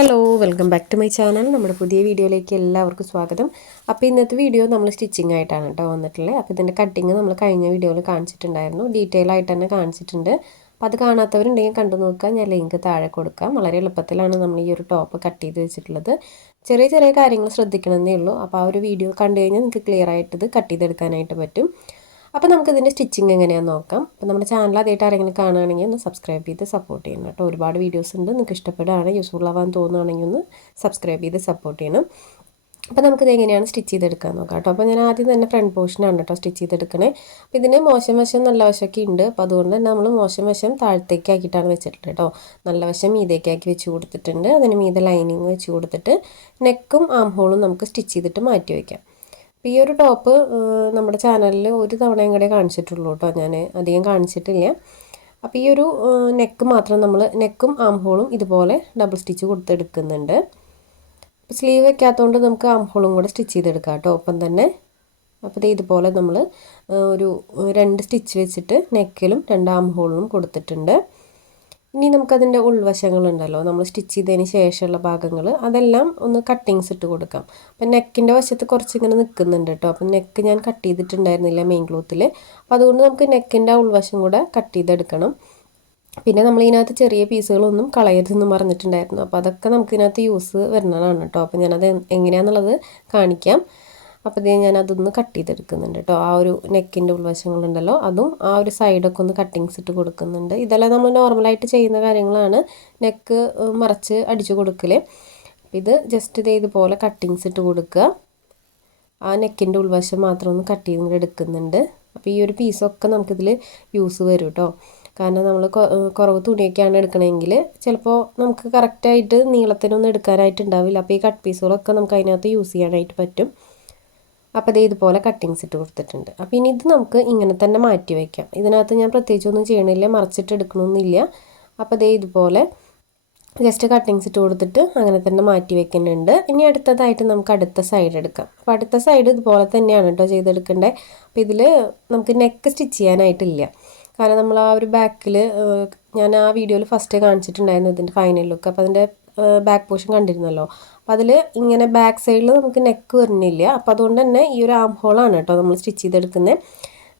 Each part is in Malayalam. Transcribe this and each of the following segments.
Hello welcome back to my channel. നമ്മുടെ പുതിയ വീഡിയോയിലേക്ക് എല്ലാവർക്കും സ്വാഗതം. അപ്പോൾ ഇന്നത്തെ വീഡിയോ നമ്മൾ സ്റ്റിച്ചിങ് ആയിട്ടാണ് കേട്ടോ വന്നിട്ടുള്ളത്. അപ്പോൾ ഇതിൻ്റെ കട്ടിങ് നമ്മൾ കഴിഞ്ഞ വീഡിയോയിൽ കാണിച്ചിട്ടുണ്ടായിരുന്നു, ഡീറ്റെയിൽ ആയിട്ട് തന്നെ കാണിച്ചിട്ടുണ്ട്. അപ്പോൾ അത് കാണാത്തവരുണ്ടെങ്കിൽ കണ്ടു നോക്കുക, ഞാൻ ലിങ്ക് താഴെ കൊടുക്കാം. വളരെ എളുപ്പത്തിലാണ് നമ്മൾ ഈ ഒരു ടോപ്പ് കട്ട് ചെയ്ത് വെച്ചിട്ടുള്ളത്. ചെറിയ ചെറിയ കാര്യങ്ങൾ ശ്രദ്ധിക്കണമെന്നേ ഉള്ളൂ. അപ്പോൾ ആ ഒരു വീഡിയോ കണ്ടു കഴിഞ്ഞാൽ നിങ്ങൾക്ക് ക്ലിയർ ആയിട്ട് ഇത് കട്ട് ചെയ്തെടുക്കാനായിട്ട് പറ്റും. അപ്പോൾ നമുക്കിതിൻ്റെ സ്റ്റിച്ചിങ് എങ്ങനെയാണെന്ന് നോക്കാം. അപ്പോൾ നമ്മുടെ ചാനൽ ആദ്യമായിട്ട് ആരെങ്കിലും കാണുകയാണെങ്കിൽ ഒന്ന് സബ്സ്ക്രൈബ് ചെയ്ത് സപ്പോർട്ട് ചെയ്യണം കേട്ടോ. ഒരുപാട് വീഡിയോസ് ഉണ്ട്, നിങ്ങൾക്ക് ഇഷ്ടപ്പെടുകയാണ്, യൂസ്ഫുൾ ആവാൻ തോന്നുകയാണെങ്കിൽ ഒന്ന് സബ്സ്ക്രൈബ് ചെയ്ത് സപ്പോർട്ട് ചെയ്യണം. അപ്പോൾ നമുക്കിത് എങ്ങനെയാണ് സ്റ്റിച്ച് ചെയ്തെടുക്കാൻ നോക്കാം കേട്ടോ. അപ്പോൾ ഞാൻ ആദ്യം തന്നെ ഫ്രണ്ട് പോർഷനാണ് കേട്ടോ സ്റ്റിച്ച് ചെയ്തെടുക്കണേ. അപ്പോൾ ഇതിന് മോശം വശം നല്ല വശമൊക്കെ ഉണ്ട്. അപ്പോൾ അതുകൊണ്ട് തന്നെ നമ്മൾ മോശം വശം താഴത്തേക്ക് ആക്കിയിട്ടാണ് വെച്ചിട്ടുള്ളത് കേട്ടോ. നല്ല വശം മീതേക്കാക്കി വെച്ച് കൊടുത്തിട്ടുണ്ട്. അതിന് മീതെ ലൈനിങ് വെച്ച് കൊടുത്തിട്ട് നെക്കും ആം ഹോളും നമുക്ക് സ്റ്റിച്ച് ചെയ്തിട്ട് മാറ്റി വയ്ക്കാം. അപ്പോൾ ഈ ഒരു ടോപ്പ് നമ്മുടെ ചാനലിൽ ഒരു തവണയും കൂടെ കാണിച്ചിട്ടുള്ളൂ കേട്ടോ, ഞാൻ അധികം കാണിച്ചിട്ടില്ല. അപ്പോൾ ഈ ഒരു നെക്ക് മാത്രം നമ്മൾ നെക്കും ആം ഹോളും ഇതുപോലെ ഡബിൾ സ്റ്റിച്ച് കൊടുത്തെടുക്കുന്നുണ്ട്. അപ്പോൾ സ്ലീവ് വെക്കാത്തതുകൊണ്ട് നമുക്ക് ആം ഹോളും കൂടെ സ്റ്റിച്ച് ചെയ്തെടുക്കാം കേട്ടോ ഒപ്പം തന്നെ. അപ്പോൾ ഇതുപോലെ നമ്മൾ ഒരു 2 സ്റ്റിച്ച് വെച്ചിട്ട് നെക്കിലും 2 ആം ഹോളിലും കൊടുത്തിട്ടുണ്ട്. ഇനി നമുക്കതിൻ്റെ ഉൾവശങ്ങളുണ്ടല്ലോ, നമ്മൾ സ്റ്റിച്ച് ചെയ്തതിന് ശേഷമുള്ള ഭാഗങ്ങൾ, അതെല്ലാം ഒന്ന് കട്ടിങ്സ് ഇട്ട് കൊടുക്കാം. അപ്പം നെക്കിൻ്റെ വശത്ത് കുറച്ചിങ്ങനെ നിൽക്കുന്നുണ്ട് കേട്ടോ. അപ്പം നെക്ക് ഞാൻ കട്ട് ചെയ്തിട്ടുണ്ടായിരുന്നില്ല മെയിൻ ക്ലോത്തിൽ. അപ്പോൾ അതുകൊണ്ട് നമുക്ക് നെക്കിൻ്റെ ആ ഉൾവശം കൂടെ കട്ട് ചെയ്തെടുക്കണം. പിന്നെ നമ്മളിതിനകത്ത് ചെറിയ പീസുകളൊന്നും കളയരുതെന്ന് പറഞ്ഞിട്ടുണ്ടായിരുന്നു. അപ്പോൾ അതൊക്കെ നമുക്കിതിനകത്ത് യൂസ് വരുന്നതാണ് കേട്ടോ. അപ്പോൾ ഞാനത് എങ്ങനെയാണെന്നുള്ളത് കാണിക്കാം. അപ്പോൾ ഞാൻ അതൊന്ന് കട്ട് ചെയ്തെടുക്കുന്നുണ്ട് കേട്ടോ. ആ ഒരു നെക്കിൻ്റെ ഉൾവശങ്ങളുണ്ടല്ലോ, അതും ആ ഒരു സൈഡൊക്കെ ഒന്ന് കട്ടിങ്സ് ഇട്ട് കൊടുക്കുന്നുണ്ട്. ഇതെല്ലാം നമ്മൾ നോർമലായിട്ട് ചെയ്യുന്ന കാര്യങ്ങളാണ്, നെക്ക് മറച്ച് അടിച്ചു കൊടുക്കൽ. ഇത് ജസ്റ്റ് ഇതുപോലെ കട്ടിങ്സ് ഇട്ട് കൊടുക്കുക. ആ നെക്കിൻ്റെ ഉൾവശം മാത്രം ഒന്ന് കട്ട് ചെയ്ത് എടുക്കുന്നുണ്ട്. അപ്പോൾ ഈ ഒരു പീസൊക്കെ നമുക്കിതിൽ യൂസ് വരും കേട്ടോ. കാരണം നമ്മൾ കുറവ് തുണിയൊക്കെയാണ് എടുക്കണമെങ്കിൽ ചിലപ്പോൾ നമുക്ക് കറക്റ്റായിട്ട് നീളത്തിനൊന്നും എടുക്കാനായിട്ടുണ്ടാവില്ല. അപ്പോൾ ഈ കട്ട് പീസുകളൊക്കെ നമുക്ക് അതിനകത്ത് യൂസ് ചെയ്യാനായിട്ട് പറ്റും. അപ്പോൾ ഇതുപോലെ കട്ടിങ്സ് ഇട്ട് കൊടുത്തിട്ടുണ്ട്. അപ്പോൾ ഇനി ഇത് നമുക്ക് ഇങ്ങനെ തന്നെ മാറ്റി വയ്ക്കാം. ഇതിനകത്ത് ഞാൻ പ്രത്യേകിച്ചൊന്നും ചെയ്യണില്ല, മറിച്ചിട്ട് എടുക്കണമെന്നില്ല. അപ്പോൾ ഇതുപോലെ ജസ്റ്റ് കട്ടിങ്സ് ഇട്ട് കൊടുത്തിട്ട് അങ്ങനെ തന്നെ മാറ്റി വെക്കുന്നുണ്ട്. ഇനി അടുത്തതായിട്ട് നമുക്ക് അടുത്ത സൈഡ് എടുക്കാം. അപ്പോൾ അടുത്ത സൈഡ് ഇതുപോലെ തന്നെയാണ് കേട്ടോ ചെയ്തെടുക്കേണ്ടത്. അപ്പോൾ ഇതിൽ നമുക്ക് നെക്ക് സ്റ്റിച്ച് ചെയ്യാനായിട്ടില്ല. കാരണം നമ്മൾ ആ ഒരു ബാക്കിൽ ഞാൻ ആ വീഡിയോയിൽ ഫസ്റ്റ് കാണിച്ചിട്ടുണ്ടായിരുന്നു ഇതിൻ്റെ ഫൈനൽ ലുക്ക്. അപ്പോൾ അതിൻ്റെ ബാക്ക് പോർഷൻ കണ്ടിരുന്നല്ലോ. അപ്പോൾ അതിൽ ഇങ്ങനെ ബാക്ക് സൈഡിൽ നമുക്ക് നെക്ക് വരുന്നില്ല. അപ്പോൾ അതുകൊണ്ട് തന്നെ ഈ ഒരു ആം ഹോളാണ് കേട്ടോ നമ്മൾ സ്റ്റിച്ച് ചെയ്തെടുക്കുന്നത്.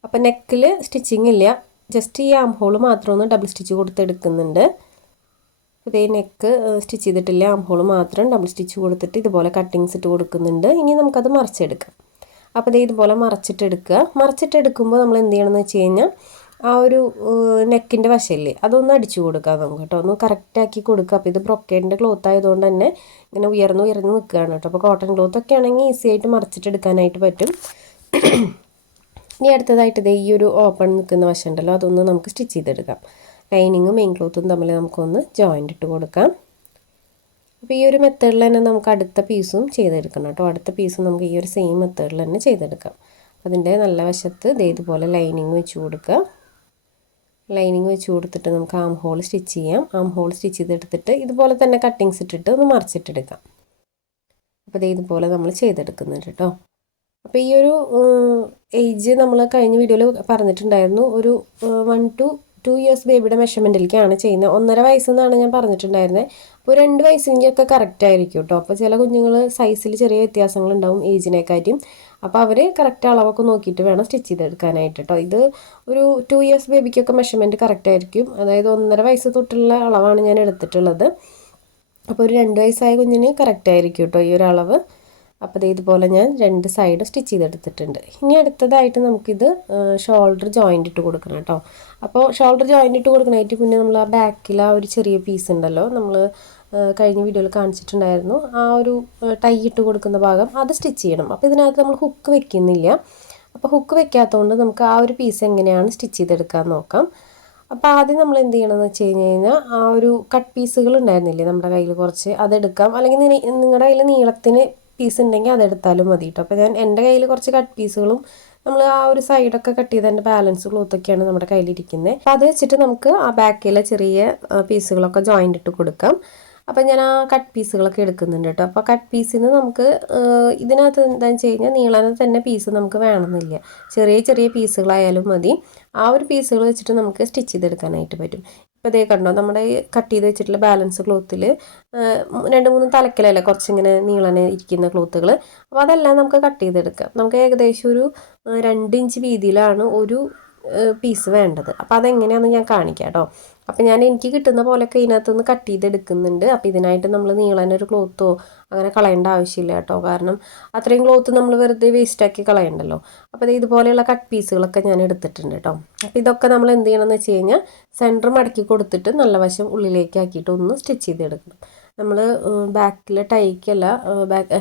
അപ്പോൾ നെക്കിൽ സ്റ്റിച്ചിങ് ഇല്ല, ജസ്റ്റ് ഈ ആം ഹോൾ മാത്രം ഒന്ന് ഡബിൾ സ്റ്റിച്ച് കൊടുത്തെടുക്കുന്നുണ്ട്. ഇതേ നെക്ക് സ്റ്റിച്ച് ചെയ്തിട്ടില്ല, ആം ഹോൾ മാത്രം ഡബിൾ സ്റ്റിച്ച് കൊടുത്തിട്ട് ഇതുപോലെ കട്ടിങ്സ് ഇട്ട് കൊടുക്കുന്നുണ്ട്. ഇനി നമുക്കത് മറിച്ചെടുക്കാം. അപ്പോൾ ഇതുപോലെ മറിച്ചിട്ടെടുക്കുക. മറിച്ചിട്ടെടുക്കുമ്പോൾ നമ്മൾ എന്ത് ചെയ്യണമെന്ന് വെച്ച് കഴിഞ്ഞാൽ ആ ഒരു നെക്കിൻ്റെ വശമില്ലേ, അതൊന്ന് അടിച്ചു കൊടുക്കാം നമുക്ക് കേട്ടോ, ഒന്ന് കറക്റ്റാക്കി കൊടുക്കുക. അപ്പോൾ ഇത് ബ്രൊക്കേഡിൻ്റെ ക്ലോത്ത് ആയതുകൊണ്ട് തന്നെ ഇങ്ങനെ ഉയർന്ന് നിൽക്കുകയാണ് കേട്ടോ. അപ്പോൾ കോട്ടൺ ക്ലോത്തൊക്കെ ആണെങ്കിൽ ഈസി ആയിട്ട് മറിച്ചിട്ടെടുക്കാനായിട്ട് പറ്റും. ഇനി അടുത്തതായിട്ട് ഈ ഒരു ഓപ്പൺ നിൽക്കുന്ന വശം ഉണ്ടല്ലോ, അതൊന്ന് നമുക്ക് സ്റ്റിച്ച് ചെയ്തെടുക്കാം. ലൈനിങ്ങും മെയിൻ ക്ലോത്തും തമ്മിൽ നമുക്കൊന്ന് ജോയിൻ്റ് ഇട്ട് കൊടുക്കാം. അപ്പോൾ ഈ ഒരു മെത്തേഡിൽ തന്നെ നമുക്ക് അടുത്ത പീസും ചെയ്തെടുക്കണം കേട്ടോ. അടുത്ത പീസും നമുക്ക് ഈ ഒരു സെയിം മെത്തേഡിൽ തന്നെ ചെയ്തെടുക്കാം. അതിൻ്റെ നല്ല വശത്ത് ഇതുപോലെ ലൈനിങ് വെച്ച് കൊടുക്കുക. ലൈനിങ് വെച്ച് കൊടുത്തിട്ട് നമുക്ക് ആം ഹോൾ സ്റ്റിച്ച് ചെയ്യാം. ആം ഹോൾ സ്റ്റിച്ച് ചെയ്തെടുത്തിട്ട് ഇതുപോലെ തന്നെ കട്ടിങ്സ് ഇട്ടിട്ട് ഒന്ന് മറിച്ചിട്ടെടുക്കാം. അപ്പോൾ ഇതുപോലെ നമ്മൾ ചെയ്തെടുക്കുന്നുണ്ട് കേട്ടോ. അപ്പോൾ ഈ ഒരു ഏജ് നമ്മൾ കഴിഞ്ഞ വീഡിയോയിൽ പറഞ്ഞിട്ടുണ്ടായിരുന്നു, ഒരു 1 to 2 years ബേബിയുടെ മെഷർമെൻറ്റിലേക്കാണ് ചെയ്യുന്നത്. 1.5 വയസ്സെന്നാണ് ഞാൻ പറഞ്ഞിട്ടുണ്ടായിരുന്നത്. അപ്പോൾ 2 വയസ്സിൻ്റെയൊക്കെ കറക്റ്റ് ആയിരിക്കും കേട്ടോ. അപ്പോൾ ചില കുഞ്ഞുങ്ങൾ സൈസിൽ ചെറിയ വ്യത്യാസങ്ങളുണ്ടാവും ഏജിനെക്കാറ്റും. അപ്പോൾ അവർ കറക്റ്റ് അളവൊക്കെ നോക്കിയിട്ട് വേണം സ്റ്റിച്ച് ചെയ്തെടുക്കാനായിട്ട് കേട്ടോ. ഇത് ഒരു 2 years ബേബിക്കൊക്കെ മെഷർമെൻറ്റ് കറക്റ്റ് ആയിരിക്കും. അതായത് 1.5 വയസ്സ് തൊട്ടുള്ള അളവാണ് ഞാൻ എടുത്തിട്ടുള്ളത്. അപ്പോൾ ഒരു 2 വയസ്സായ കുഞ്ഞിന് കറക്റ്റ് ആയിരിക്കും കേട്ടോ ഈ ഒരു അളവ്. അപ്പോൾ ഇതുപോലെ ഞാൻ 2 സൈഡ് സ്റ്റിച്ച് ചെയ്തെടുത്തിട്ടുണ്ട്. ഇനി അടുത്തതായിട്ട് നമുക്കിത് ഷോൾഡർ ജോയിൻ്റ് ഇട്ട് കൊടുക്കണം കേട്ടോ. അപ്പോൾ ഷോൾഡർ ജോയിൻ്റ് ഇട്ട് കൊടുക്കണമായിട്ട് പിന്നെ നമ്മൾ ആ ബാക്കിൽ ആ ഒരു ചെറിയ പീസ് ഉണ്ടല്ലോ, നമ്മൾ കഴിഞ്ഞ വീഡിയോയിൽ കാണിച്ചിട്ടുണ്ടായിരുന്നു, ആ ഒരു ടൈ ഇട്ട് കൊടുക്കുന്ന ഭാഗം അത് സ്റ്റിച്ച് ചെയ്യണം. അപ്പോൾ ഇതിനകത്ത് നമ്മൾ ഹുക്ക് വെക്കുന്നില്ല. അപ്പോൾ ഹുക്ക് വെക്കാത്തതുകൊണ്ട് നമുക്ക് ആ ഒരു പീസ് എങ്ങനെയാണ് സ്റ്റിച്ച് ചെയ്തെടുക്കാൻ നോക്കാം. അപ്പോൾ ആദ്യം നമ്മൾ എന്ത് ചെയ്യണമെന്ന് വെച്ച് കഴിഞ്ഞാൽ ആ ഒരു കട്ട് പീസുകൾ ഉണ്ടായിരുന്നില്ലേ നമ്മുടെ കയ്യിൽ കുറച്ച്, അതെടുക്കാം. അല്ലെങ്കിൽ നിങ്ങളുടെ കയ്യിൽ നീളത്തിന് പീസ് ഉണ്ടെങ്കിൽ അതെടുത്താലും മതി കേട്ടോ. അപ്പോൾ എൻ്റെ കയ്യിൽ കുറച്ച് കട്ട് പീസുകളും നമ്മൾ ആ ഒരു സൈഡൊക്കെ കട്ട് ചെയ്തതിൻ്റെ ബാലൻസ് ക്ലോത്തൊക്കെയാണ് നമ്മുടെ കയ്യിലിരിക്കുന്നത്. അപ്പോൾ അത് വെച്ചിട്ട് നമുക്ക് ആ ബാക്കിലെ ചെറിയ പീസുകളൊക്കെ ജോയിൻ്റ് ഇട്ട് കൊടുക്കാം. അപ്പോൾ ഞാൻ ആ കട്ട് പീസുകളൊക്കെ എടുക്കുന്നുണ്ട് കേട്ടോ. അപ്പോൾ കട്ട് പീസിന് നമുക്ക് ഇതിനകത്ത് എന്താണെന്ന് വെച്ച് കഴിഞ്ഞാൽ നീളനെ തന്നെ പീസ് നമുക്ക് വേണമെന്നില്ല, ചെറിയ ചെറിയ പീസുകളായാലും മതി. ആ ഒരു പീസുകൾ വെച്ചിട്ട് നമുക്ക് സ്റ്റിച്ച് ചെയ്തെടുക്കാനായിട്ട് പറ്റും. ഇപ്പോൾ ഇതേ കണ്ടോ, നമ്മുടെ ഈ കട്ട് ചെയ്ത് വെച്ചിട്ടുള്ള ബാലൻസ് ക്ലോത്തിൽ 2-3 തലക്കലല്ലേ കുറച്ചിങ്ങനെ നീളനെ ഇരിക്കുന്ന ക്ലോത്തുകൾ. അപ്പോൾ അതെല്ലാം നമുക്ക് കട്ട് ചെയ്തെടുക്കാം. നമുക്ക് ഏകദേശം ഒരു 2 ഇഞ്ച് വീതിയിലാണ് ഒരു പീസ് വേണ്ടത്. അപ്പോൾ അതെങ്ങനെയാണെന്ന് ഞാൻ കാണിക്കാം കേട്ടോ. അപ്പോൾ ഞാൻ എനിക്ക് കിട്ടുന്ന പോലെയൊക്കെ ഇതിനകത്തുനിന്ന് കട്ട് ചെയ്തെടുക്കുന്നുണ്ട്. അപ്പോൾ ഇതിനായിട്ട് നമ്മൾ നീളനൊരു ക്ലോത്തോ അങ്ങനെ കളയേണ്ട ആവശ്യമില്ല കേട്ടോ. കാരണം അത്രയും ക്ലോത്ത് നമ്മൾ വെറുതെ വേസ്റ്റാക്കി കളയണ്ടല്ലോ. അപ്പോൾ ഇതുപോലെയുള്ള കട്ട് പീസുകളൊക്കെ ഞാൻ എടുത്തിട്ടുണ്ട് കേട്ടോ. അപ്പോൾ ഇതൊക്കെ നമ്മൾ എന്ത് ചെയ്യണമെന്ന് വെച്ച് കഴിഞ്ഞാൽ സെൻറ്റർ മടക്കി കൊടുത്തിട്ട് നല്ല വശം ഉള്ളിലേക്ക് ആക്കിയിട്ട് ഒന്ന് സ്റ്റിച്ച് ചെയ്തെടുക്കണം. നമ്മൾ ബാക്കിലെ ടൈക്കല്ല,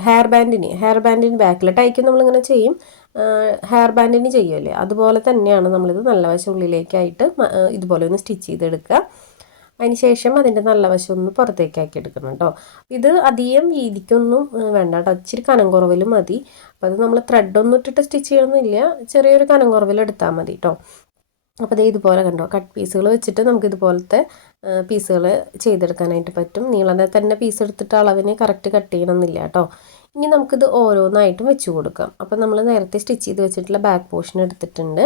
ഹെയർ ബാൻഡിന് ബാക്കിലെ ടൈക്ക് നമ്മളിങ്ങനെ ചെയ്യും, ഹെയർ ബാൻഡിന് ചെയ്യുമല്ലേ, അതുപോലെ തന്നെയാണ് നമ്മളിത് നല്ല വശം ഉള്ളിലേക്കായിട്ട് ഇതുപോലെ ഒന്ന് സ്റ്റിച്ച് ചെയ്തെടുക്കുക. അതിന് ശേഷം അതിൻ്റെ നല്ല വശം ഒന്ന് പുറത്തേക്കാക്കി എടുക്കണം കേട്ടോ. ഇത് അധികം വീതിക്കൊന്നും വേണ്ട കേട്ടോ, ഇച്ചിരി കനം കുറവിൽ മതി. അപ്പോൾ അത് നമ്മൾ ത്രെഡൊന്നും ഇട്ടിട്ട് സ്റ്റിച്ച് ചെയ്യണമെന്നില്ല, ചെറിയൊരു കനം കുറവിൽ എടുത്താൽ മതി കേട്ടോ. അപ്പോൾ ഇത് ഇതുപോലെ കണ്ടോ, കട്ട് പീസുകൾ വെച്ചിട്ട് നമുക്ക് ഇതുപോലത്തെ പീസുകൾ ചെയ്തെടുക്കാനായിട്ട് പറ്റും. നീളനെ തന്നെ പീസ് എടുത്തിട്ട് അളവിന് കറക്റ്റ് കട്ട് ചെയ്യണമെന്നില്ല കേട്ടോ. ഇനി നമുക്കിത് ഓരോന്നായിട്ടും വെച്ച് കൊടുക്കാം. അപ്പോൾ നമ്മൾ നേരത്തെ സ്റ്റിച്ച് ചെയ്ത് വെച്ചിട്ടുള്ള ബാക്ക് പോർഷൻ എടുത്തിട്ടുണ്ട്.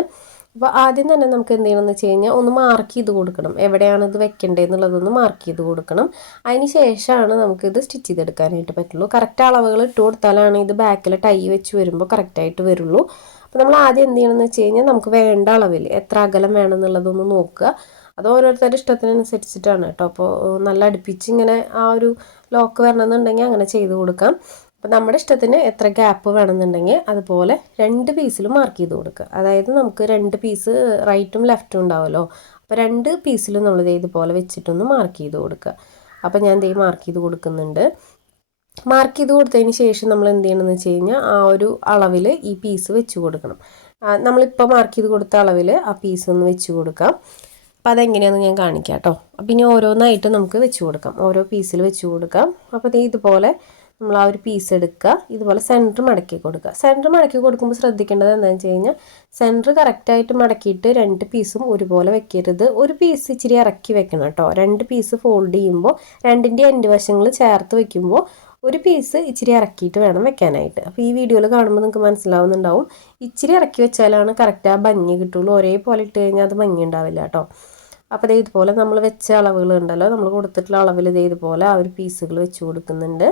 അപ്പോൾ ആദ്യം തന്നെ നമുക്ക് എന്ത് ചെയ്യണമെന്ന് വെച്ച് കഴിഞ്ഞാൽ ഒന്ന് മാർക്ക് ചെയ്ത് കൊടുക്കണം, എവിടെയാണ് ഇത് വെക്കേണ്ടതെന്നുള്ളതൊന്ന് മാർക്ക് ചെയ്ത് കൊടുക്കണം. അതിന് ശേഷമാണ് നമുക്കിത് സ്റ്റിച്ച് ചെയ്തെടുക്കാനായിട്ട് പറ്റുള്ളൂ. കറക്റ്റ് അളവുകൾ ഇട്ട് കൊടുത്താലാണ് ഇത് ബാക്കിൽ ടൈ വെച്ച് വരുമ്പോൾ കറക്റ്റായിട്ട് വരുള്ളൂ. അപ്പോൾ നമ്മൾ ആദ്യം എന്ത് ചെയ്യണമെന്ന് വെച്ച് കഴിഞ്ഞാൽ നമുക്ക് വേണ്ട അളവിൽ എത്ര അകലം വേണമെന്നുള്ളതൊന്ന് നോക്കുക. അത് ഓരോരുത്തരുടെ ഇഷ്ടത്തിനനുസരിച്ചിട്ടാണ് കേട്ടോ. അപ്പോൾ നല്ല അടുപ്പിച്ച് ഇങ്ങനെ ആ ഒരു ലോക്ക് വരണമെന്നുണ്ടെങ്കിൽ അങ്ങനെ ചെയ്ത് കൊടുക്കാം. അപ്പോൾ നമ്മുടെ ഇഷ്ടത്തിന് എത്ര ഗ്യാപ്പ് വേണമെന്നുണ്ടെങ്കിൽ അതുപോലെ 2 പീസിലും മാർക്ക് ചെയ്ത് കൊടുക്കുക. അതായത് നമുക്ക് 2 പീസ് റൈറ്റും ലെഫ്റ്റും ഉണ്ടാവുമല്ലോ. അപ്പോൾ 2 പീസിലും നമ്മൾ ഇതുപോലെ വെച്ചിട്ടൊന്ന് മാർക്ക് ചെയ്ത് കൊടുക്കുക. അപ്പോൾ ഞാൻ മാർക്ക് ചെയ്ത് കൊടുക്കുന്നുണ്ട്. മാർക്ക് ചെയ്ത് കൊടുത്തതിന് ശേഷം നമ്മൾ എന്ത് ചെയ്യണമെന്ന് വെച്ച് കഴിഞ്ഞാൽ ആ ഒരു അളവിൽ ഈ പീസ് വെച്ച് കൊടുക്കണം. നമ്മളിപ്പോൾ മാർക്ക് ചെയ്ത് കൊടുത്ത അളവിൽ ആ പീസ് ഒന്ന് വെച്ച് കൊടുക്കാം. അപ്പോൾ അതെങ്ങനെയാണെന്ന് ഞാൻ കാണിക്കാം കേട്ടോ. അപ്പോൾ ഇനി ഓരോന്നായിട്ട് നമുക്ക് വെച്ച് കൊടുക്കാം, ഓരോ പീസിൽ വെച്ച് കൊടുക്കാം. അപ്പോൾ ഇതുപോലെ നമ്മൾ ആ ഒരു പീസ് എടുക്കുക, ഇതുപോലെ സെൻറ്റർ മടക്കി കൊടുക്കുക. സെൻറ്റർ മടക്കി കൊടുക്കുമ്പോൾ ശ്രദ്ധിക്കേണ്ടത് എന്താണെന്ന് വെച്ച് കഴിഞ്ഞാൽ സെൻറ്റർ കറക്റ്റായിട്ട് മടക്കിയിട്ട് 2 പീസും ഒരുപോലെ വെക്കരുത്. ഒരു പീസ് ഇച്ചിരി ഇറക്കി വെക്കണം കേട്ടോ. 2 പീസ് ഫോൾഡ് ചെയ്യുമ്പോൾ 2ൻ്റെ എൻഡ് വശങ്ങൾ ചേർത്ത് വെക്കുമ്പോൾ ഒരു പീസ് ഇച്ചിരി ഇറക്കിയിട്ട് വേണം വെക്കാനായിട്ട്. അപ്പോൾ ഈ വീഡിയോയിൽ കാണുമ്പോൾ നിങ്ങൾക്ക് മനസ്സിലാവുന്നുണ്ടാവും, ഇച്ചിരി ഇറക്കി വെച്ചാലാണ് കറക്റ്റ് ആ ഭംഗി കിട്ടുള്ളൂ. ഒരേപോലെ ഇട്ട് കഴിഞ്ഞാൽ അത് ഭംഗി ഉണ്ടാവില്ല കേട്ടോ. അപ്പോൾ ഇതുപോലെ നമ്മൾ വെച്ച അളവുകൾ ഉണ്ടല്ലോ, നമ്മൾ കൊടുത്തിട്ടുള്ള അളവിൽ ഇതുപോലെ ആ ഒരു പീസുകൾ വെച്ച് കൊടുക്കുന്നുണ്ട്.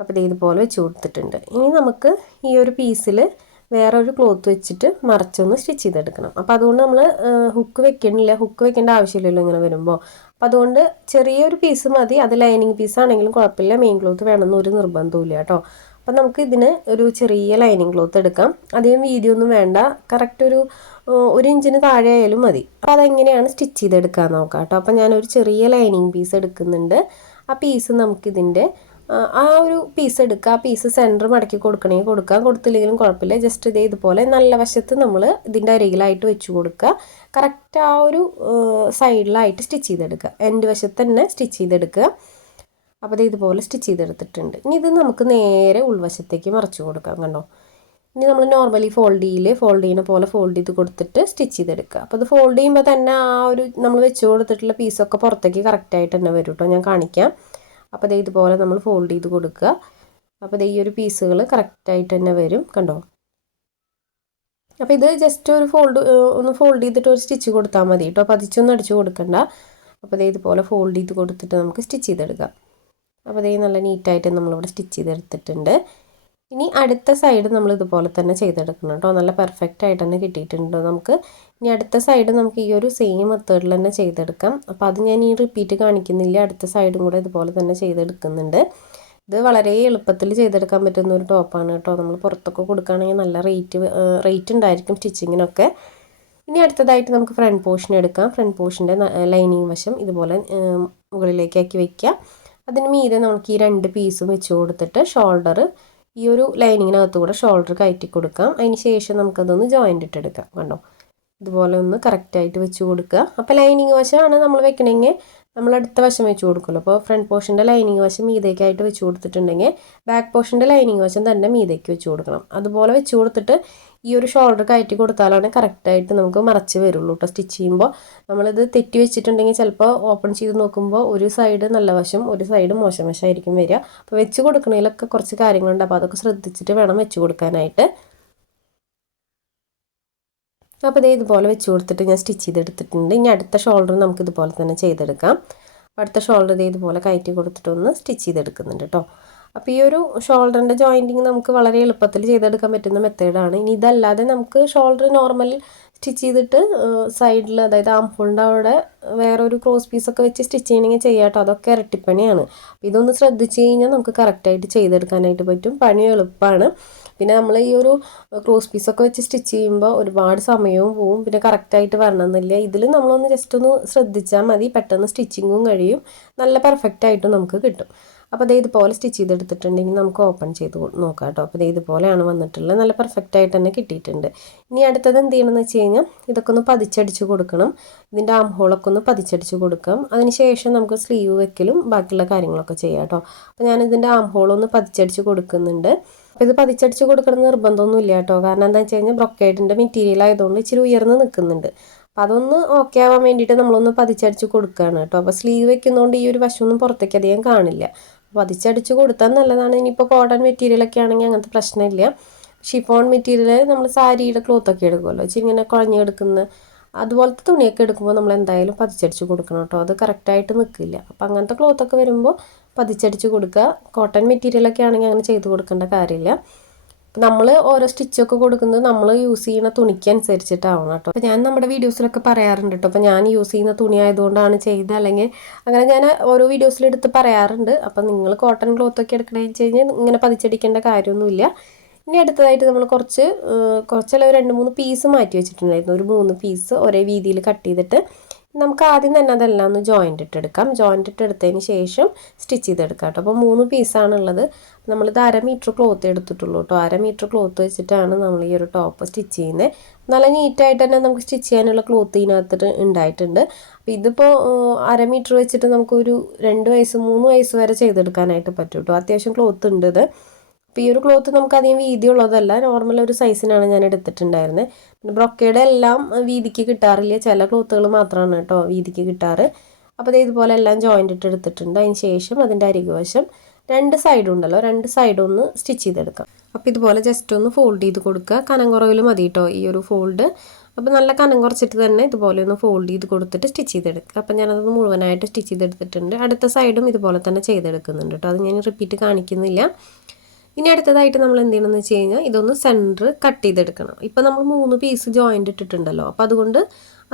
അപ്പോൾ ഇതുപോലെ വെച്ച് കൊടുത്തിട്ടുണ്ട്. ഇനി നമുക്ക് ഈ ഒരു പീസിൽ വേറൊരു ക്ലോത്ത് വെച്ചിട്ട് മറച്ചൊന്ന് സ്റ്റിച്ച് ചെയ്തെടുക്കണം. അപ്പോൾ അതുകൊണ്ട് നമ്മൾ ഹുക്ക് വെക്കണില്ല, ഹുക്ക് വെക്കേണ്ട ആവശ്യമില്ലല്ലോ ഇങ്ങനെ വരുമ്പോൾ. അപ്പോൾ അതുകൊണ്ട് ചെറിയൊരു പീസ് മതി. അത് ലൈനിങ് പീസാണെങ്കിലും കുഴപ്പമില്ല, മെയിൻ ക്ലോത്ത് വേണമെന്ന് ഒരു നിർബന്ധമില്ല കേട്ടോ. അപ്പം നമുക്ക് ഇതിന് ഒരു ചെറിയ ലൈനിങ് ക്ലോത്ത് എടുക്കാം. അധികം വീതിയൊന്നും വേണ്ട, കറക്റ്റ് ഒരു 1 ഇഞ്ചിന് താഴെ ആയാലും മതി. അപ്പോൾ അതെങ്ങനെയാണ് സ്റ്റിച്ച് ചെയ്തെടുക്കാൻ നോക്കാം കേട്ടോ. അപ്പോൾ ഞാനൊരു ചെറിയ ലൈനിങ് പീസ് എടുക്കുന്നുണ്ട്. ആ പീസ് നമുക്കിതിൻ്റെ ആ ഒരു പീസ് എടുക്കുക. ആ പീസ് സെൻറ്റർ മടക്കി കൊടുക്കണമെങ്കിൽ കൊടുക്കാം, കൊടുത്തില്ലെങ്കിലും കുഴപ്പമില്ല. ജസ്റ്റ് ഇതുപോലെ നല്ല വശത്ത് നമ്മൾ ഇതിൻ്റെ അരികിലായിട്ട് വെച്ച് കൊടുക്കുക. കറക്റ്റ് ആ ഒരു സൈഡിലായിട്ട് സ്റ്റിച്ച് ചെയ്തെടുക്കുക, എൻഡ് വശത്ത് തന്നെ സ്റ്റിച്ച് ചെയ്തെടുക്കുക. അപ്പോൾ ഇതുപോലെ സ്റ്റിച്ച് ചെയ്തെടുത്തിട്ടുണ്ട്. ഇനി ഇത് നമുക്ക് നേരെ ഉൾവശത്തേക്ക് മറച്ചു കൊടുക്കാം. കണ്ടോ, ഇനി നമ്മൾ നോർമലി ഫോൾഡ് ചെയ്യുന്ന പോലെ ഫോൾഡ് ചെയ്ത് കൊടുത്തിട്ട് സ്റ്റിച്ച് ചെയ്തെടുക്കുക. അപ്പോൾ ഇത് ഫോൾഡ് ചെയ്യുമ്പോൾ തന്നെ ആ ഒരു നമ്മൾ വെച്ച് കൊടുത്തിട്ടുള്ള പീസൊക്കെ പുറത്തേക്ക് കറക്റ്റായിട്ട് തന്നെ വരും കേട്ടോ. ഞാൻ കാണിക്കാം. അപ്പോൾ ഇതുപോലെ നമ്മൾ ഫോൾഡ് ചെയ്ത് കൊടുക്കുക. അപ്പോൾ ഈ ഒരു പീസുകൾ കറക്റ്റായിട്ട് തന്നെ വരും, കണ്ടോ. അപ്പോൾ ഇത് ജസ്റ്റ് ഒരു ഒന്ന് ഫോൾഡ് ചെയ്തിട്ട് ഒരു സ്റ്റിച്ച് കൊടുത്താൽ മതി കേട്ടോ. പതിച്ചൊന്നും അടിച്ച് കൊടുക്കണ്ട. അപ്പോൾ ഇതുപോലെ ഫോൾഡ് ചെയ്ത് കൊടുത്തിട്ട് നമുക്ക് സ്റ്റിച്ച് ചെയ്തെടുക്കാം. അപ്പോൾ നല്ല നീറ്റായിട്ട് നമ്മളിവിടെ സ്റ്റിച്ച് ചെയ്തെടുത്തിട്ടുണ്ട്. ഇനി അടുത്ത സൈഡ് നമ്മൾ ഇതുപോലെ തന്നെ ചെയ്തെടുക്കണം കേട്ടോ. നല്ല പെർഫെക്റ്റ് ആയിട്ട് തന്നെ കിട്ടിയിട്ടുണ്ട് നമുക്ക്. ഇനി അടുത്ത സൈഡ് നമുക്ക് ഈ ഒരു സെയിം മെത്തേഡിൽ തന്നെ ചെയ്തെടുക്കാം. അപ്പോൾ അത് ഞാൻ ഈ റിപ്പീറ്റ് കാണിക്കുന്നില്ല, അടുത്ത സൈഡും കൂടെ ഇതുപോലെ തന്നെ ചെയ്തെടുക്കുന്നുണ്ട്. ഇത് വളരെ എളുപ്പത്തിൽ ചെയ്തെടുക്കാൻ പറ്റുന്ന ഒരു ടോപ്പാണ് കേട്ടോ. നമ്മൾ പുറത്തൊക്കെ കൊടുക്കുകയാണെങ്കിൽ നല്ല റേറ്റ് ഉണ്ടായിരിക്കും സ്റ്റിച്ചിങ്ങിനൊക്കെ. ഇനി അടുത്തതായിട്ട് നമുക്ക് ഫ്രണ്ട് പോർഷൻ എടുക്കാം. ഫ്രണ്ട് പോർഷൻ്റെ ലൈനിങ് വശം ഇതുപോലെ മുകളിലേക്കാക്കി വയ്ക്കുക. അതിന് മീതെ നമുക്ക് ഈ 2 പീസും വെച്ച് കൊടുത്തിട്ട് ഷോൾഡർ ഈ ഒരു ലൈനിങ്ങിനകത്ത് കൂടെ ഷോൾഡർ കയറ്റി കൊടുക്കാം. അതിന് ശേഷം നമുക്കതൊന്ന് ജോയിൻ്റ് ഇട്ടെടുക്കാം. കണ്ടോ, ഇതുപോലെ ഒന്ന് കറക്റ്റായിട്ട് വെച്ച് കൊടുക്കുക. അപ്പോൾ ലൈനിങ് വശമാണ് നമ്മൾ വെക്കണമെങ്കിൽ നമ്മൾ അടുത്ത വശം വെച്ച് കൊടുക്കുമല്ലോ. അപ്പോൾ ഫ്രണ്ട് പോർഷൻ്റെ ലൈനിങ് വശം മീതേക്കായിട്ട് വെച്ച് കൊടുത്തിട്ടുണ്ടെങ്കിൽ ബാക്ക് പോർഷൻ്റെ ലൈനിങ് വശം തന്നെ മീതേക്ക് വെച്ച് കൊടുക്കണം. അതുപോലെ വെച്ച് കൊടുത്തിട്ട് ഈ ഒരു ഷോൾഡർ കയറ്റി കൊടുത്താലാണ് കറക്റ്റായിട്ട് നമുക്ക് മറച്ച് വരുള്ളൂ കേട്ടോ. സ്റ്റിച്ച് ചെയ്യുമ്പോൾ നമ്മളിത് തെറ്റി വെച്ചിട്ടുണ്ടെങ്കിൽ ചിലപ്പോൾ ഓപ്പൺ ചെയ്ത് നോക്കുമ്പോൾ ഒരു സൈഡ് നല്ല വശം ഒരു സൈഡ് മോശം വശമായിരിക്കും വരിക. അപ്പോൾ വെച്ച് കൊടുക്കണതിലൊക്കെ കുറച്ച് കാര്യങ്ങളുണ്ട്. അപ്പോൾ അതൊക്കെ ശ്രദ്ധിച്ചിട്ട് വേണം വെച്ച് കൊടുക്കാനായിട്ട്. അപ്പോൾ ഇതുപോലെ വെച്ച് കൊടുത്തിട്ട് ഞാൻ സ്റ്റിച്ച് ചെയ്തെടുത്തിട്ടുണ്ട്. ഇനി അടുത്ത ഷോൾഡർ നമുക്ക് ഇതുപോലെ തന്നെ ചെയ്തെടുക്കാം. അടുത്ത ഷോൾഡർ ഇതുപോലെ കയറ്റി കൊടുത്തിട്ടൊന്ന് സ്റ്റിച്ച് ചെയ്തെടുക്കുന്നുണ്ട് കേട്ടോ. അപ്പോൾ ഈ ഒരു ഷോൾഡറിൻ്റെ ജോയിൻറ്റിങ് നമുക്ക് വളരെ എളുപ്പത്തിൽ ചെയ്തെടുക്കാൻ പറ്റുന്ന മെത്തേഡാണ്. ഇനി ഇതല്ലാതെ നമുക്ക് ഷോൾഡർ നോർമൽ സ്റ്റിച്ച് ചെയ്തിട്ട് സൈഡിൽ, അതായത് ആം ഹോളിൻ്റെ അവിടെ വേറൊരു ക്രോസ് പീസൊക്കെ വെച്ച് സ്റ്റിച്ച് ചെയ്യണമെങ്കിൽ ചെയ്യാം കേട്ടോ. അതൊക്കെ ഇരട്ടിപ്പണിയാണ്. ഇതൊന്ന് ശ്രദ്ധിച്ച് കഴിഞ്ഞാൽ നമുക്ക് കറക്റ്റായിട്ട് ചെയ്തെടുക്കാനായിട്ട് പറ്റും. പണി എളുപ്പമാണ്. പിന്നെ നമ്മൾ ഈ ഒരു ക്രോസ് പീസൊക്കെ വെച്ച് സ്റ്റിച്ച് ചെയ്യുമ്പോൾ ഒരുപാട് സമയവും പോവും, പിന്നെ കറക്റ്റായിട്ട് വരണമെന്നില്ല. ഇതിൽ നമ്മളൊന്ന് ജസ്റ്റ് ഒന്ന് ശ്രദ്ധിച്ചാൽ മതി, പെട്ടെന്ന് സ്റ്റിച്ചിങ്ങും കഴിയും, നല്ല പെർഫെക്റ്റായിട്ടും നമുക്ക് കിട്ടും. അപ്പോൾ ഇതുപോലെ സ്റ്റിച്ച് ചെയ്തെടുത്തിട്ടുണ്ടെങ്കിൽ നമുക്ക് ഓപ്പൺ ചെയ്ത് നോക്കാം കേട്ടോ. അപ്പോൾ ഇതുപോലെയാണ് വന്നിട്ടുള്ളത്. നല്ല പെർഫെക്റ്റായിട്ട് തന്നെ കിട്ടിയിട്ടുണ്ട്. ഇനി അടുത്തത് എന്ത് ചെയ്യണമെന്ന് വെച്ച് കഴിഞ്ഞാൽ ഇതൊക്കെ ഒന്ന് പതിച്ചടിച്ച് കൊടുക്കണം. ഇതിൻ്റെ ആം ഹോളൊക്കെ ഒന്ന് പതിച്ചടിച്ച് കൊടുക്കാം. അതിനുശേഷം നമുക്ക് സ്ലീവ് വെക്കലും ബാക്കിയുള്ള കാര്യങ്ങളൊക്കെ ചെയ്യാം കേട്ടോ. അപ്പോൾ ഞാനിതിൻ്റെ ആം ഹോളൊന്ന് പതിച്ചടിച്ച് കൊടുക്കുന്നുണ്ട്. അപ്പോൾ ഇത് പതിച്ചടിച്ച് കൊടുക്കണം നിർബന്ധമൊന്നുമില്ല കേട്ടോ. കാരണം എന്താണെന്ന് വെച്ച് കഴിഞ്ഞാൽ ബ്രൊക്കേഡിൻ്റെ മെറ്റീരിയൽ ആയതുകൊണ്ട് ഇച്ചിരി ഉയർന്ന് നിൽക്കുന്നുണ്ട്. അപ്പോൾ അതൊന്ന് ഓക്കെ ആവാൻ വേണ്ടിയിട്ട് നമ്മളൊന്ന് പതിച്ചടിച്ച് കൊടുക്കുകയാണ് കേട്ടോ. അപ്പോൾ സ്ലീവ് വെക്കുന്നതുകൊണ്ട് ഈ ഒരു വശമൊന്നും പുറത്തേക്ക് അധികം കാണില്ല. പതിച്ചടിച്ച് കൊടുത്താൽ നല്ലതാണ്. ഇനിയിപ്പോൾ കോട്ടൺ മെറ്റീരിയലൊക്കെ ആണെങ്കിൽ അങ്ങനത്തെ പ്രശ്നമില്ല. ഷിഫോൺ മെറ്റീരിയൽ നമ്മൾ സാരിയുടെ ക്ലോത്തൊക്കെ എടുക്കുമല്ലോ, ഇങ്ങനെ കുഴഞ്ഞെടുക്കുന്ന അതുപോലത്തെ തുണിയൊക്കെ എടുക്കുമ്പോൾ നമ്മൾ എന്തായാലും പതിച്ചടിച്ച് കൊടുക്കണം കേട്ടോ. അത് കറക്റ്റായിട്ട് നിൽക്കില്ല. അപ്പോൾ അങ്ങനത്തെ ക്ലോത്തൊക്കെ വരുമ്പോൾ പതിച്ചടിച്ച് കൊടുക്കുക. കോട്ടൺ മെറ്റീരിയലൊക്കെ ആണെങ്കിൽ അങ്ങനെ ചെയ്ത് കൊടുക്കേണ്ട കാര്യമില്ല. നമ്മൾ ഓരോ സ്റ്റിച്ചൊക്കെ കൊടുക്കുന്നത് നമ്മൾ യൂസ് ചെയ്യുന്ന തുണിക്ക് അനുസരിച്ചിട്ടാവണം കേട്ടോ. അപ്പോൾ ഞാൻ നമ്മുടെ വീഡിയോസിലൊക്കെ പറയാറുണ്ട് കേട്ടോ. അപ്പോൾ ഞാൻ യൂസ് ചെയ്യുന്ന തുണി ആയതുകൊണ്ടാണ് ചെയ്തത്, അല്ലെങ്കിൽ അങ്ങനെ ഞാൻ ഓരോ വീഡിയോസിലെടുത്ത് പറയാറുണ്ട്. അപ്പോൾ നിങ്ങൾ കോട്ടൺ ക്ലോത്തൊക്കെ എടുക്കണമെന്ന് വെച്ച് കഴിഞ്ഞാൽ ഇങ്ങനെ പതിച്ചടിക്കേണ്ട കാര്യമൊന്നുമില്ല. ഇനി അടുത്തതായിട്ട് നമ്മൾ കുറച്ചല്ല 2-3 പീസ് മാറ്റി വെച്ചിട്ടുണ്ടായിരുന്നു. ഒരു 3 പീസ് ഒരേ വീതിയിൽ കട്ട് ചെയ്തിട്ട് നമുക്ക് ആദ്യം തന്നെ അതെല്ലാം ഒന്ന് ജോയിൻ്റ് ഇട്ടെടുക്കാം. ജോയിൻ്റ് ഇട്ടെടുത്തതിന് ശേഷം സ്റ്റിച്ച് ചെയ്തെടുക്കാം കേട്ടോ. അപ്പോൾ 3 പീസാണുള്ളത്. നമ്മളിത് 1/2 മീറ്റർ ക്ലോത്ത് എടുത്തിട്ടുള്ളൂ കേട്ടോ. 1/2 മീറ്റർ ക്ലോത്ത് വെച്ചിട്ടാണ് നമ്മൾ ഈ ഒരു ടോപ്പ് സ്റ്റിച്ച് ചെയ്യുന്നത്. നല്ല നീറ്റായിട്ട് തന്നെ നമുക്ക് സ്റ്റിച്ച് ചെയ്യാനുള്ള ക്ലോത്ത് ഇതിനകത്ത് ഉണ്ടായിട്ടുണ്ട്. അപ്പോൾ ഇതിപ്പോൾ 1/2 മീറ്റർ വെച്ചിട്ട് നമുക്കൊരു 2 വയസ്സ് 3 വയസ്സ് വരെ ചെയ്തെടുക്കാനായിട്ട് പറ്റും കേട്ടോ. അത്യാവശ്യം ക്ലോത്ത് ഉണ്ട് ഇത്. അപ്പോൾ ഈ ഒരു ക്ലോത്ത് നമുക്ക് അധികം വീതിയുള്ളതല്ല, നോർമൽ ഒരു സൈസിനാണ് ഞാൻ എടുത്തിട്ടുണ്ടായിരുന്നത്. പിന്നെ ബ്രൊക്കേഡ് എല്ലാം വീതിക്ക് കിട്ടാറില്ല, ചില ക്ലോത്തുകൾ മാത്രമാണ് കേട്ടോ വീതിക്ക് കിട്ടാറ്. അപ്പോൾ ഇതുപോലെ എല്ലാം ജോയിൻ്റ് ഇട്ട് എടുത്തിട്ടുണ്ട്. അതിന് ശേഷം അതിൻ്റെ അരികുവശം 2 സൈഡും ഉണ്ടല്ലോ, 2 സൈഡും ഒന്ന് സ്റ്റിച്ച് ചെയ്തെടുക്കാം. അപ്പോൾ ഇതുപോലെ ജസ്റ്റ് ഒന്ന് ഫോൾഡ് ചെയ്ത് കൊടുക്കുക. കനം കുറവിൽ മതി കേട്ടോ ഈ ഒരു ഫോൾഡ്. അപ്പോൾ നല്ല കനം കുറച്ചിട്ട് തന്നെ ഇതുപോലെ ഒന്ന് ഫോൾഡ് ചെയ്ത് കൊടുത്തിട്ട് സ്റ്റിച്ച് ചെയ്തെടുക്കുക. അപ്പോൾ ഞാനത് മുഴുവനായിട്ട് സ്റ്റിച്ച് ചെയ്തെടുത്തിട്ടുണ്ട്. അടുത്ത സൈഡും ഇതുപോലെ തന്നെ ചെയ്തെടുക്കുന്നുണ്ട് കേട്ടോ. അത് ഞാൻ റിപ്പീറ്റ് കാണിക്കുന്നില്ല. ഇനി അടുത്തതായിട്ട് നമ്മൾ എന്ത് ചെയ്യണമെന്ന് വെച്ച് കഴിഞ്ഞാൽ ഇതൊന്ന് സെൻറ്റർ കട്ട് ചെയ്തെടുക്കണം. ഇപ്പോൾ നമ്മൾ 3 പീസ് ജോയിൻ്റ് ഇട്ടിട്ടുണ്ടല്ലോ, അപ്പോൾ അതുകൊണ്ട്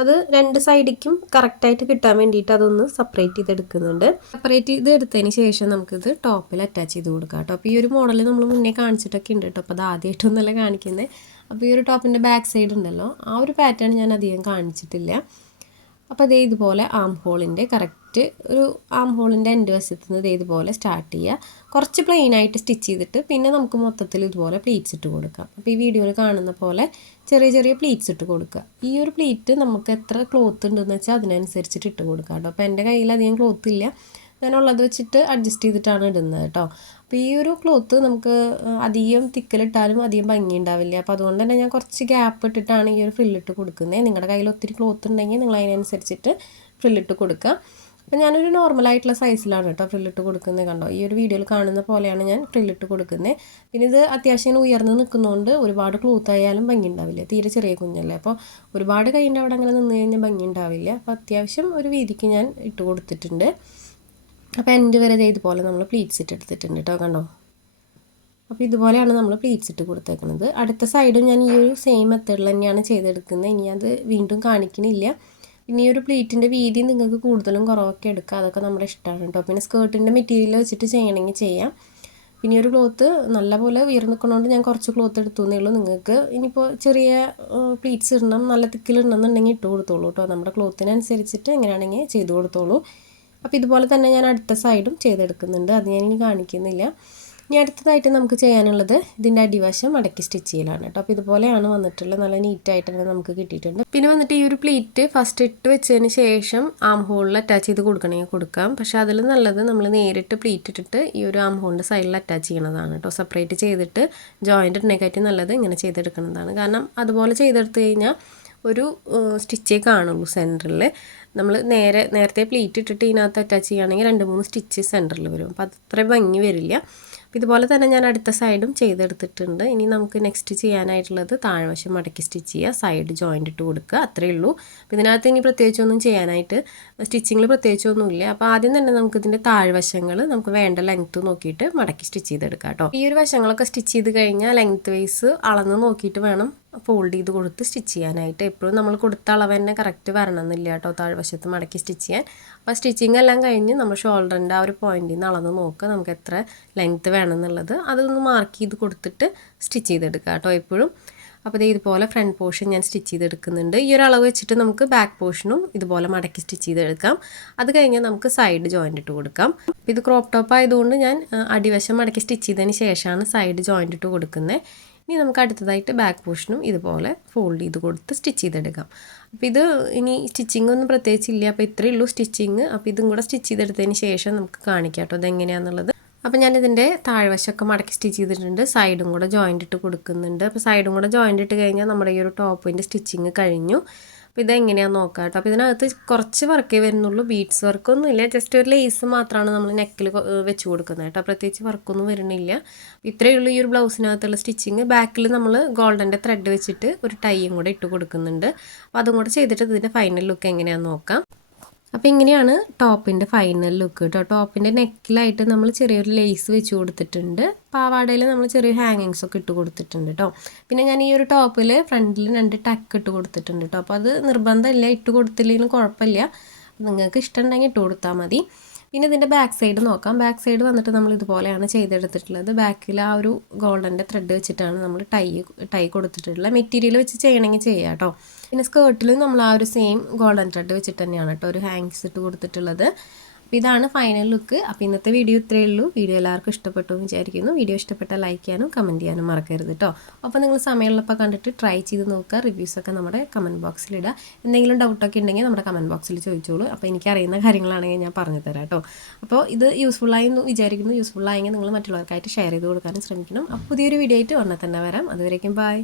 അത് 2 സൈഡിക്കും കറക്റ്റായിട്ട് കിട്ടാൻ വേണ്ടിയിട്ട് അതൊന്ന് സെപ്പറേറ്റ് ചെയ്തെടുക്കുന്നുണ്ട്. സെപ്പറേറ്റ് ചെയ്ത് എടുത്തതിന് ശേഷം നമുക്കിത് ടോപ്പിൽ അറ്റാച്ച് ചെയ്ത് കൊടുക്കാം കേട്ടോ. അപ്പോൾ ഈ ഒരു മോഡൽ നമ്മൾ മുന്നേ കാണിച്ചിട്ടൊക്കെ ഉണ്ട് കേട്ടോ. അപ്പോൾ അത് ആദ്യമായിട്ടൊന്നല്ല കാണിക്കുന്നത്. അപ്പോൾ ഈ ഒരു ടോപ്പിൻ്റെ ബാക്ക് സൈഡ് ഉണ്ടല്ലോ, ആ ഒരു പാറ്റേൺ ഞാൻ അധികം കാണിച്ചിട്ടില്ല. അപ്പോൾ ഇതുപോലെ ആം ഹോളിൻ്റെ കറക്റ്റ് ഒരു ആം ഹോളിൻ്റെ എൻഡ് വശത്ത് നിന്ന് ഇതുപോലെ സ്റ്റാർട്ട് ചെയ്യുക. കുറച്ച് പ്ലെയിനായിട്ട് സ്റ്റിച്ച് ചെയ്തിട്ട് പിന്നെ നമുക്ക് മൊത്തത്തിൽ ഇതുപോലെ പ്ലീറ്റ്സ് ഇട്ട് കൊടുക്കാം. അപ്പോൾ ഈ വീഡിയോയിൽ കാണുന്ന പോലെ ചെറിയ ചെറിയ പ്ലീറ്റ്സ് ഇട്ട് കൊടുക്കുക. ഈ ഒരു പ്ലീറ്റ് നമുക്ക് എത്ര ക്ലോത്ത് ഉണ്ടെന്ന് വെച്ചാൽ അതിനനുസരിച്ചിട്ട് ഇട്ട് കൊടുക്കാം കേട്ടോ. അപ്പോൾ എൻ്റെ കയ്യിൽ അധികം ക്ലോത്ത് ഇല്ല, ഞാനുള്ളത് വെച്ചിട്ട് അഡ്ജസ്റ്റ് ചെയ്തിട്ടാണ് ഇടുന്നത് കേട്ടോ. അപ്പോൾ ഈ ഒരു ക്ലോത്ത് നമുക്ക് അധികം തിക്കലിട്ടാലും അധികം ഭംഗി ഉണ്ടാവില്ല. അപ്പോൾ അതുകൊണ്ട് തന്നെ ഞാൻ കുറച്ച് ഗ്യാപ്പ് ഇട്ടിട്ടാണ് ഈ ഒരു ഫ്രില്ലിട്ട് കൊടുക്കുന്നത്. നിങ്ങളുടെ കയ്യിൽ ഒത്തിരി ക്ലോത്ത് ഉണ്ടെങ്കിൽ നിങ്ങൾ അതിനനുസരിച്ചിട്ട് ഫ്രില്ലിട്ട് കൊടുക്കുക. അപ്പോൾ ഞാനൊരു നോർമലായിട്ടുള്ള സൈസിലാണ് കേട്ടോ ഫ്രില്ലിട്ട് കൊടുക്കുന്നത്. കണ്ടോ, ഈ ഒരു വീഡിയോയിൽ കാണുന്ന പോലെയാണ് ഞാൻ ഫ്രില്ലിട്ട് കൊടുക്കുന്നത്. പിന്നെ ഇത് അത്യാവശ്യം ഉയർന്ന് നിൽക്കുന്നതുകൊണ്ട് ഒരുപാട് ക്ലോത്ത് ആയാലും ഭംഗി ഉണ്ടാവില്ല, തീരെ ചെറിയ കുഞ്ഞല്ലേ. അപ്പോൾ ഒരുപാട് കൈൻ്റെ അവിടെ അങ്ങനെ നിന്ന് കഴിഞ്ഞാൽ ഭംഗി ഉണ്ടാവില്ല. അപ്പോൾ അത്യാവശ്യം ഒരു വീതിക്ക് ഞാൻ ഇട്ട് കൊടുത്തിട്ടുണ്ട്. അപ്പോൾ എൻഡ് വരെ ഇതുപോലെ നമ്മൾ പ്ലീറ്റ്സ് ഇട്ട് എടുത്തിട്ടുണ്ട് കേട്ടോ. കണ്ടോ, അപ്പോൾ ഇതുപോലെയാണ് നമ്മൾ പ്ലീറ്റ്സ് ഇട്ട് കൊടുത്തേക്കുന്നത്. അടുത്ത സൈഡും ഞാൻ ഈ ഒരു സെയിം മെത്തേഡിൽ തന്നെയാണ് ചെയ്തെടുക്കുന്നത്. ഇനി അത് വീണ്ടും കാണിക്കണില്ല. പിന്നെ ഈ ഒരു പ്ലീറ്റിൻ്റെ വീതി നിങ്ങൾക്ക് കൂടുതലും കുറവൊക്കെ എടുക്കുക, അതൊക്കെ നമ്മുടെ ഇഷ്ടമാണ് കേട്ടോ. പിന്നെ സ്കേർട്ടിൻ്റെ മെറ്റീരിയൽ വെച്ചിട്ട് ചെയ്യണമെങ്കിൽ ചെയ്യാം. പിന്നെ ഒരു ക്ലോത്ത് നല്ലപോലെ ഉയർന്നു നിൽക്കുന്നതുകൊണ്ട് ഞാൻ കുറച്ച് ക്ലോത്ത് എടുത്തു എന്നേ ഉള്ളൂ. നിങ്ങൾക്ക് ഇനിയിപ്പോൾ ചെറിയ പ്ലീറ്റ്സ് ഇടണം, നല്ല തിക്കിലിടണം എന്നുണ്ടെങ്കിൽ ഇട്ട് കൊടുത്തോളൂ കേട്ടോ. നമ്മുടെ ക്ലോത്തിനനുസരിച്ചിട്ട് എങ്ങനെയാണെങ്കിൽ ചെയ്ത് കൊടുത്തോളൂ. അപ്പോൾ ഇതുപോലെ തന്നെ ഞാൻ അടുത്ത സൈഡും ചെയ്തെടുക്കുന്നുണ്ട്, അത് ഞാനിനി കാണിക്കുന്നില്ല. ഇനി അടുത്തതായിട്ട് നമുക്ക് ചെയ്യാനുള്ളത് ഇതിൻ്റെ അടിവശം മടക്കി സ്റ്റിച്ച് ചെയ്യലാണ് കേട്ടോ. അപ്പോൾ ഇതുപോലെയാണ് വന്നിട്ടുള്ളത്, നല്ല നീറ്റായിട്ട് തന്നെ നമുക്ക് കിട്ടിയിട്ടുണ്ട്. പിന്നെ വന്നിട്ട് ഈ ഒരു പ്ലീറ്റ് ഫസ്റ്റ് ഇട്ട് വെച്ചതിന് ശേഷം ആം ഹോളിൽ അറ്റാച്ച് ചെയ്ത് കൊടുക്കണമെങ്കിൽ കൊടുക്കാം. പക്ഷേ അതിൽ നല്ലത് നമ്മൾ നേരിട്ട് പ്ലീറ്റ് ഇട്ടിട്ട് ഈ ഒരു ആം ഹോളിൻ്റെ സൈഡിൽ അറ്റാച്ച് ചെയ്യണതാണ് കേട്ടോ. സെപ്പറേറ്റ് ചെയ്തിട്ട് ജോയിൻ്റ് ഇടണേക്കാട്ടി നല്ലത് ഇങ്ങനെ ചെയ്തെടുക്കുന്നതാണ്. കാരണം അതുപോലെ ചെയ്തെടുത്ത് കഴിഞ്ഞാൽ ഒരു സ്റ്റിച്ചേ കാണുള്ളൂ സെൻറ്ററിൽ. നമ്മൾ നേരത്തെ പ്ലീറ്റ് ഇട്ടിട്ട് ഇതിനകത്ത് അറ്റാച്ച് ചെയ്യുകയാണെങ്കിൽ 2-3 സ്റ്റിച്ച് സെൻറ്ററിൽ വരും. അപ്പോൾ അത് അത്ര ഭംഗി വരില്ല. ഇതുപോലെ തന്നെ ഞാൻ അടുത്ത സൈഡും ചെയ്തെടുത്തിട്ടുണ്ട്. ഇനി നമുക്ക് നെക്സ്റ്റ് ചെയ്യാനായിട്ടുള്ളത് താഴ്വശം മടക്കി സ്റ്റിച്ച് ചെയ്യുക, സൈഡ് ജോയിൻ്റ് ഇട്ട് കൊടുക്കുക, അത്രയേ ഉള്ളൂ. അപ്പോൾ ഇതിനകത്ത് ഇനി പ്രത്യേകിച്ചൊന്നും ചെയ്യാനായിട്ട് സ്റ്റിച്ചിങ്ങിൽ പ്രത്യേകിച്ചൊന്നുമില്ല. അപ്പോൾ ആദ്യം തന്നെ നമുക്ക് ഇതിൻ്റെ താഴ്വശങ്ങൾ നമുക്ക് വേണ്ട ലെങ്ത്ത് നോക്കിയിട്ട് മടക്കി സ്റ്റിച്ച് ചെയ്തെടുക്കാം കേട്ടോ. ഈ ഒരു വശങ്ങളൊക്കെ സ്റ്റിച്ച് ചെയ്ത് കഴിഞ്ഞാൽ ലെങ്ത്ത് വൈസ് അളന്ന് നോക്കിയിട്ട് വേണം ഫോൾഡ് ചെയ്ത് കൊടുത്ത് സ്റ്റിച്ച് ചെയ്യാനായിട്ട്. എപ്പോഴും നമ്മൾ കൊടുത്ത അളവ് തന്നെ കറക്റ്റ് വരണമെന്നില്ല കേട്ടോ താഴ്വശത്ത് മടക്കി സ്റ്റിച്ച് ചെയ്യാൻ. അപ്പോൾ സ്റ്റിച്ചിങ് എല്ലാം കഴിഞ്ഞ് നമ്മൾ ഷോൾഡറിൻ്റെ ആ ഒരു പോയിന്റിൽ നിന്ന് അളന്ന് നോക്കുക നമുക്ക് എത്ര ലെങ്ത്ത് വേണമെന്നുള്ളത്, അതൊന്ന് മാർക്ക് ചെയ്ത് കൊടുത്തിട്ട് സ്റ്റിച്ച് ചെയ്തെടുക്കുക കേട്ടോ എപ്പോഴും. അപ്പോൾ ഇതുപോലെ ഫ്രണ്ട് പോർഷൻ ഞാൻ സ്റ്റിച്ച് ചെയ്തെടുക്കുന്നുണ്ട്. ഈ ഒരു അളവ് വെച്ചിട്ട് നമുക്ക് ബാക്ക് പോർഷനും ഇതുപോലെ മടക്കി സ്റ്റിച്ച് ചെയ്തെടുക്കാം. അത് കഴിഞ്ഞാൽ നമുക്ക് സൈഡ് ജോയിൻ്റ് ഇട്ട് കൊടുക്കാം. അപ്പോൾ ഇത് ക്രോപ്പ് ടോപ്പ് ആയതുകൊണ്ട് ഞാൻ അടിവശം മടക്കി സ്റ്റിച്ച് ചെയ്തതിന് ശേഷമാണ് സൈഡ് ജോയിൻ്റ് ഇട്ട് കൊടുക്കുന്നത്. ഇനി നമുക്ക് അടുത്തതായിട്ട് ബാക്ക് പോർഷനും ഇതുപോലെ ഫോൾഡ് ചെയ്ത് കൊടുത്ത് സ്റ്റിച്ച് ചെയ്തെടുക്കാം. അപ്പോൾ ഇത് ഇനി സ്റ്റിച്ചിങ് ഒന്നും പ്രത്യേകിച്ചില്ല. അപ്പോൾ ഇത്രയേ ഉള്ളൂ സ്റ്റിച്ചിങ്. അപ്പോൾ ഇതും കൂടെ സ്റ്റിച്ച് ചെയ്തെടുത്തതിന് ശേഷം നമുക്ക് കാണിക്കാം കേട്ടോ ഇതെങ്ങനെയാണെന്നുള്ളത്. അപ്പോൾ ഞാനിതിൻ്റെ താഴ്വശമൊക്കെ മടക്കി സ്റ്റിച്ച് ചെയ്തിട്ടുണ്ട്, സൈഡും കൂടെ ജോയിൻ്റ് ഇട്ട് കൊടുക്കുന്നുണ്ട്. അപ്പോൾ സൈഡും കൂടെ ജോയിൻ്റ് ഇട്ട് കഴിഞ്ഞാൽ നമ്മുടെ ഈ ഒരു ടോപ്പിൻ്റെ സ്റ്റിച്ചിങ് കഴിഞ്ഞു. അപ്പോൾ ഇതെങ്ങനെയാണെന്ന് നോക്കാം കേട്ടോ. അപ്പോൾ ഇതിനകത്ത് കുറച്ച് വർക്കേ വരുന്നുള്ളൂ, ബീഡ്സ് വർക്കൊന്നുമില്ല, ജസ്റ്റ് ഒരു ലേസ് മാത്രമാണ് നമ്മൾ നെക്കിൽ വെച്ച് കൊടുക്കുന്നത് കേട്ടോ. പ്രത്യേകിച്ച് വർക്കൊന്നും വരുന്നില്ല. ഇത്രയേ ഉള്ളൂ ഈ ഒരു ബ്ലൗസിനകത്തുള്ള സ്റ്റിച്ചിങ്. ബാക്കിൽ നമ്മൾ ഗോൾഡൻ്റെ ത്രെഡ് വെച്ചിട്ട് ഒരു ടൈയും കൂടെ ഇട്ട് കൊടുക്കുന്നുണ്ട്. അപ്പോൾ അതും കൂടെ ചെയ്തിട്ട് ഇതിൻ്റെ ഫൈനൽ ലുക്ക് എങ്ങനെയാണെന്ന് നോക്കാം. അപ്പോൾ ഇങ്ങനെയാണ് ടോപ്പിൻ്റെ ഫൈനൽ ലുക്ക് കേട്ടോ. ടോപ്പിൻ്റെ നെക്കിലായിട്ട് നമ്മൾ ചെറിയൊരു ലേസ് വെച്ച് കൊടുത്തിട്ടുണ്ട്. പാവാടയിൽ നമ്മൾ ചെറിയ ഹാങ്ങിങ്സ് ഒക്കെ ഇട്ട് കൊടുത്തിട്ടുണ്ട് കേട്ടോ. പിന്നെ ഞാൻ ഈ ഒരു ടോപ്പിൽ ഫ്രണ്ടിൽ 2 ടക്ക് ഇട്ട് കൊടുത്തിട്ടുണ്ട് കേട്ടോ. അപ്പോൾ അത് നിർബന്ധമില്ല, ഇട്ട് കൊടുത്തില്ലെങ്കിലും കുഴപ്പമില്ല, നിങ്ങൾക്ക് ഇഷ്ടമുണ്ടെങ്കിൽ ഇട്ട് കൊടുത്താൽ മതി. പിന്നെ ഇതിൻ്റെ ബാക്ക് സൈഡ് നോക്കാം. ബാക്ക് സൈഡ് വന്നിട്ട് നമ്മൾ ഇതുപോലെയാണ് ചെയ്തെടുത്തിട്ടുള്ളത്. ബാക്കിൽ ആ ഒരു ഗോൾഡൻ്റെ ത്രെഡ് വെച്ചിട്ടാണ് നമ്മൾ ടൈ കൊടുത്തിട്ടുള്ളത്. മെറ്റീരിയൽ വെച്ച് ചെയ്യണമെങ്കിൽ ചെയ്യാം കേട്ടോ. പിന്നെ സ്കേർട്ടിൽ നമ്മൾ ആ ഒരു സെയിം ഗോൾഡൻ ത്രെഡ് വെച്ചിട്ട് തന്നെയാണ് കേട്ടോ ഒരു ഹാങ്സ് ഇട്ട് കൊടുത്തിട്ടുള്ളത്. അപ്പോൾ ഇതാണ് ഫൈനൽ ലുക്ക്. അപ്പോൾ ഇന്നത്തെ വീഡിയോ ഇത്രയേ ഉള്ളൂ. വീഡിയോ എല്ലാവർക്കും ഇഷ്ടപ്പെട്ടു എന്ന് വിചാരിക്കുന്നു. വീഡിയോ ഇഷ്ടപ്പെട്ടാൽ ലൈക്ക് ചെയ്യാനും കമൻറ്റ് ചെയ്യാനും മറക്കരുത് കേട്ടോ. അപ്പോൾ നിങ്ങൾ സമയമുള്ളപ്പോൾ കണ്ടിട്ട് ട്രൈ ചെയ്ത് നോക്കുക. റിവ്യൂസൊക്കെ നമ്മുടെ കമൻറ്റ് ബോക്സിലിടുക. എന്തെങ്കിലും ഡൗട്ടൊക്കെ ഉണ്ടെങ്കിൽ നമ്മുടെ കമൻറ്റ് ബോക്സിൽ ചോദിച്ചോളൂ. അപ്പോൾ എനിക്കറിയുന്ന കാര്യങ്ങളാണെങ്കിൽ ഞാൻ പറഞ്ഞു തരാം കേട്ടോ. അപ്പോൾ ഇത് യൂസ്ഫുള്ളായി എന്ന് വിചാരിക്കുന്നു. യൂസ്ഫുള്ളായെങ്കിൽ നിങ്ങൾ മറ്റുള്ളവർക്കായിട്ട് ഷെയർ ചെയ്ത് കൊടുക്കാനും ശ്രമിക്കണം. അപ്പോൾ പുതിയൊരു വീഡിയോ ആയിട്ട് ഉടനെ തന്നെ വരാം. അതുവരേക്കും ബൈ.